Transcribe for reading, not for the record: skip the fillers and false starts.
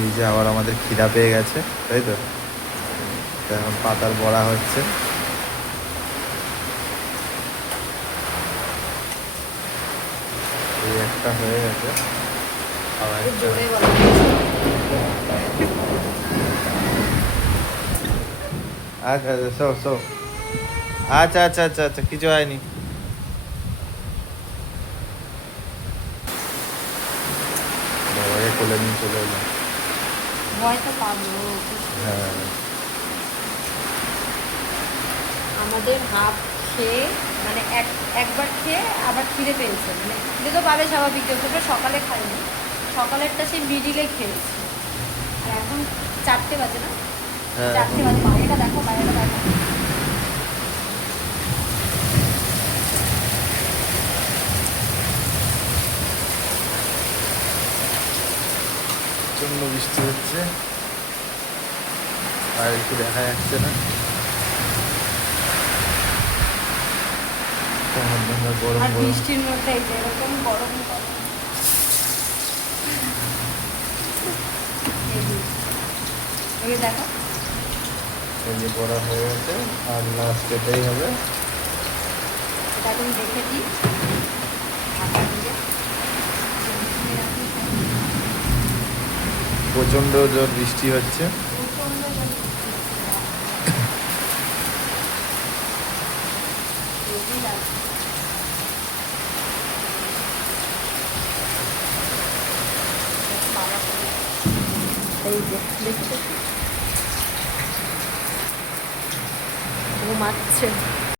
এই যে আবার আমাদের খিদা পেয়ে গেছে, তাই তো? এখন পাতার বড়া হচ্ছে। এই একটা হয়ে গেছে, আবার একটা। আচ্ছা আচ্ছা, সো সো। আচ্ছা আচ্ছা আচ্ছা আচ্ছা, কিছু হয়নি। বাবাকে কোলে নিয়ে চলে এলাম। ভয় তো পাবো। হ্যাঁ, আমাদের হাফ খেয়ে মানে একবার খেয়ে আবার খিদে পেয়েছে, মানে খিদে তো পাবে স্বাভাবিক, যতটা সকালে খাইনি, সকালেরটা সেই মিডিলে খেয়েছি। আর এখন 4টে বাজে না? হ্যাঁ, 4টে বাজে। বাইরেটা দেখো, বাইরেটা দেখো। প্রচন্ড বৃষ্টি হচ্ছে, আর একটু দেখা যাচ্ছে না। গরম আর গরম। বৃষ্টির মধ্যে এই যে এরকম গরম গরম এই দেখো। এই যে বড়া হয়ে গেছে, আর লাস্ট এটাই হবে। এটা এখন রেখে দিই ঢাকা দিয়ে। প্রচন্ড জোর বৃষ্টি হচ্ছে। প্রচণ্ড হেভি লাগছে। বাবা করে। এই যে দেখছো, ঘুমাচ্ছে।